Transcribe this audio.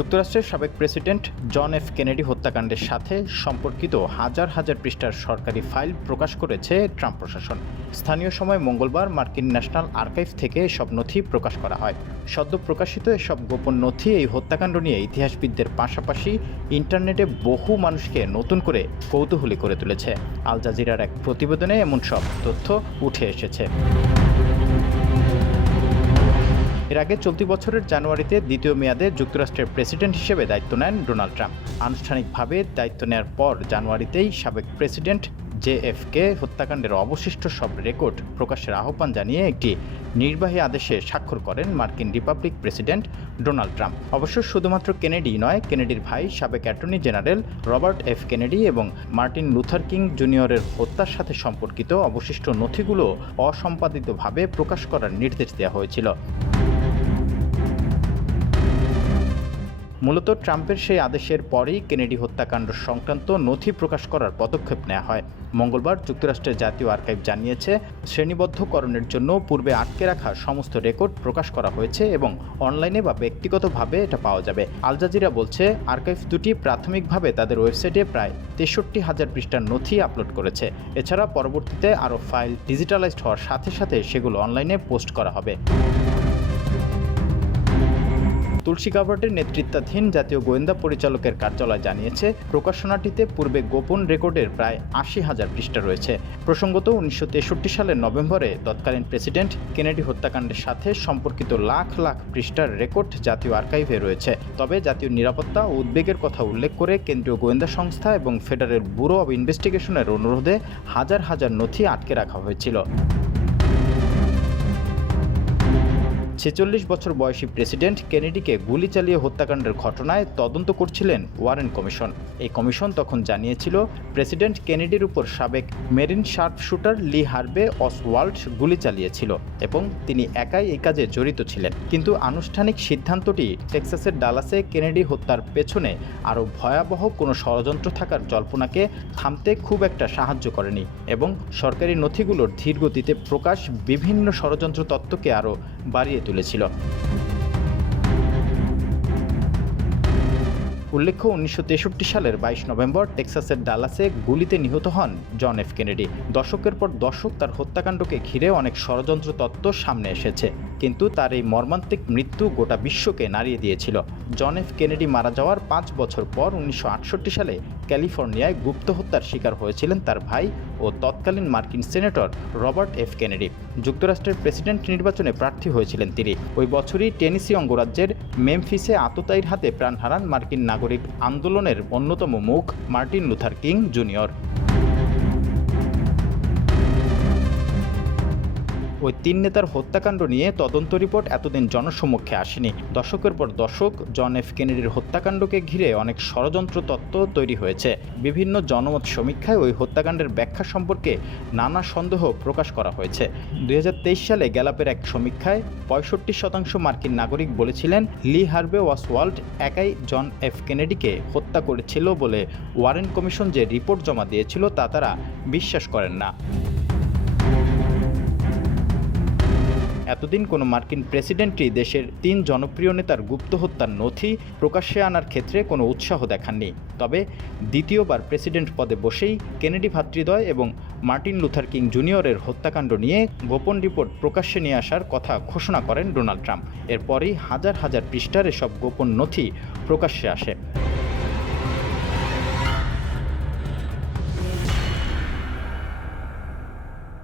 যুক্তরাষ্ট্রের সাবেক president John F Kennedy হত্যাকাণ্ডের সাথে সম্পর্কিত হাজার হাজার পৃষ্ঠার সরকারি ফাইল প্রকাশ করেছে ট্রাম্প প্রশাসন। স্থানীয় সময় মঙ্গলবার মার্কিন ন্যাশনাল আর্কাইভ থেকে এসব নথি প্রকাশ করা হয়। সদ্য প্রকাশিত এসব গোপন নথি এই হত্যাকাণ্ড নিয়ে ইতিহাসবিদদের পাশাপাশি ইন্টারনেটে বহু মানুষকে নতুন করে কৌতূহলী করে তুলেছে। আল জাজিরার এক প্রতিবেদনে এমন সব তথ্য উঠে এসেছে। এর আগে চলতি বছরের জানুয়ারিতে দ্বিতীয় মেয়াদে যুক্তরাষ্ট্রের প্রেসিডেন্ট হিসেবে দায়িত্ব নেন ডোনাল্ড ট্রাম্প। আনুষ্ঠানিকভাবে দায়িত্ব নেওয়ার পর জানুয়ারিতেই সাবেক প্রেসিডেন্ট জেএফকে হত্যাকাণ্ডের অবশিষ্ট সব রেকর্ড প্রকাশের আহ্বান জানিয়ে একটি নির্বাহী আদেশে স্বাক্ষর করেন মার্কিন রিপাবলিক প্রেসিডেন্ট ডোনাল্ড ট্রাম্প। অবশ্য শুধুমাত্র কেনেডি নয়, কেনেডির ভাই সাবেক attorney general Robert F Kennedy এবং মার্টিন লুথার কিং জুনিয়রের হত্যার সাথে সম্পর্কিত অবশিষ্ট নথিগুলো অসম্পাদিতভাবে প্রকাশ করার নির্দেশ দেওয়া হয়েছিল। মূলত ট্রাম্পের সেই আদেশের পরেই কেনেডি হত্যাকাণ্ড সংক্রান্ত নথি প্রকাশ করার পদক্ষেপ নেওয়া হয়। মঙ্গলবার যুক্তরাষ্ট্রের জাতীয় আর্কাইভ জানিয়েছে, শ্রেণীবদ্ধকরণের জন্য পূর্বে আটকে রাখা সমস্ত রেকর্ড প্রকাশ করা হয়েছে এবং অনলাইনে বা ব্যক্তিগতভাবে এটা পাওয়া যাবে। আল জাজিরা বলছে, আর্কাইভ দুটি প্রাথমিকভাবে তাদের ওয়েবসাইটে প্রায় 63,000 পৃষ্ঠার নথি আপলোড করেছে। এছাড়া পরবর্তীতে আরও ফাইল ডিজিটালাইজড হওয়ার সাথে সাথে সেগুলো অনলাইনে পোস্ট করা হবে। তুলসী গাবার্ডের নেতৃত্বাধীন জাতীয় গোয়েন্দা পরিচালকের কার্যালয় জানিয়েছে, প্রকাশনাটিতে পূর্বে গোপন রেকর্ডের প্রায় 80,000 পৃষ্ঠা রয়েছে। প্রসঙ্গত 1963 সালের নভেম্বরে তৎকালীন প্রেসিডেন্ট কেনেডি হত্যাকাণ্ডের সাথে সম্পর্কিত লাখ লাখ পৃষ্ঠার রেকর্ড জাতীয় আর্কাইভে রয়েছে। তবে জাতীয় নিরাপত্তা ও উদ্বেগের কথা উল্লেখ করে কেন্দ্রীয় গোয়েন্দা সংস্থা এবং ফেডারেল ব্যুরো অব ইনভেস্টিগেশনের অনুরোধে হাজার হাজার নথি আটকে রাখা হয়েছিল। 46 বছর বয়সী প্রেসিডেন্ট কেনেডিকে গুলি চালিয়ে হত্যাকাণ্ডের ঘটনায় তদন্ত করছিলেন ওয়ারেন কমিশন। এই কমিশন তখন জানিয়েছিল, প্রেসিডেন্ট কেনেডির উপর সাবেক মেরিন শার্পশুটার লি হার্ভে অসওয়াল্ড গুলি চালিয়েছিল এবং তিনি একাই এই কাজে জড়িত ছিলেন। কিন্তু আনুষ্ঠানিক সিদ্ধান্তটি টেক্সাসের ডালাসে কেনেডি হত্যার পেছনে আরও ভয়াবহ কোনো ষড়যন্ত্র থাকার জল্পনাকে থামতে খুব একটা সাহায্য করেনি এবং সরকারি নথিগুলোর ধীরগতিতে প্রকাশ বিভিন্ন ষড়যন্ত্র তত্ত্বকে আরও বাড়িয়ে তুলেছিল। উল্লেখ্য, 1963 সালের 22 নভেম্বর টেক্সাসের ডালাসে গুলিতে নিহত হন জন এফ কেনেডি। দশকের পর দশক তার হত্যাকাণ্ডকে ঘিরে অনেক ষড়যন্ত্র তত্ত্ব সামনে এসেছে, কিন্তু তার এই মর্মান্তিক মৃত্যু গোটা বিশ্বকে নাড়িয়ে দিয়েছিল। জন এফ কেনেডি মারা যাওয়ার 5 বছর পর 1968 সালে ক্যালিফোর্নিয়ায় গুপ্ত হত্যার শিকার হয়েছিলেন তার ভাই ও তৎকালীন মার্কিন সেনেটর রবার্ট এফ কেনেডি। যুক্তরাষ্ট্রের প্রেসিডেন্ট নির্বাচনে প্রার্থী হয়েছিলেন তিনি। ওই বছরই টেনেসি অঙ্গরাজ্যের মেমফিসে আততায়ীর হাতে প্রাণ হারান মার্কিন নাগরিক আন্দোলনের অন্যতম মুখ মার্টিন লুথার কিং জুনিয়র। ওই তিন নেতার হত্যাকাণ্ড নিয়ে তদন্ত রিপোর্ট এতদিন জনসমক্ষে আসেনি। দশকের পর দশক জন এফ কেনেডির হত্যাকাণ্ডকে ঘিরে অনেক ষড়যন্ত্র তত্ত্ব তৈরি হয়েছে। বিভিন্ন জনমত সমীক্ষায় ওই হত্যাকাণ্ডের ব্যাখ্যা সম্পর্কে নানা সন্দেহ প্রকাশ করা হয়েছে। 2023 সালে গ্যালাপের এক সমীক্ষায় 65% মার্কিন নাগরিক বলেছিলেন লি হার্ভে অসওয়াল্ড একাই জন এফ কেনেডিকে হত্যা করেছিল বলে ওয়ারেন কমিশন যে রিপোর্ট জমা দিয়েছিল তা তারা বিশ্বাস করেন না। এতদিন কোনো মার্কিন প্রেসিডেন্টই দেশের 3 জনপ্রিয় নেতার গুপ্ত হত্যার নথি প্রকাশ্যে আনার ক্ষেত্রে কোনো উৎসাহ দেখাননি। তবে দ্বিতীয়বার প্রেসিডেন্ট পদে বসেই কেনেডি ভ্রাতৃদ্বয় এবং মার্টিন লুথার কিং জুনিয়রের হত্যাকাণ্ড নিয়ে গোপন রিপোর্ট প্রকাশ্যে নিয়ে আসার কথা ঘোষণা করেন ডোনাল্ড ট্রাম্প। এরপরই হাজার হাজার পৃষ্ঠার এসব গোপন নথি প্রকাশ্যে আসে।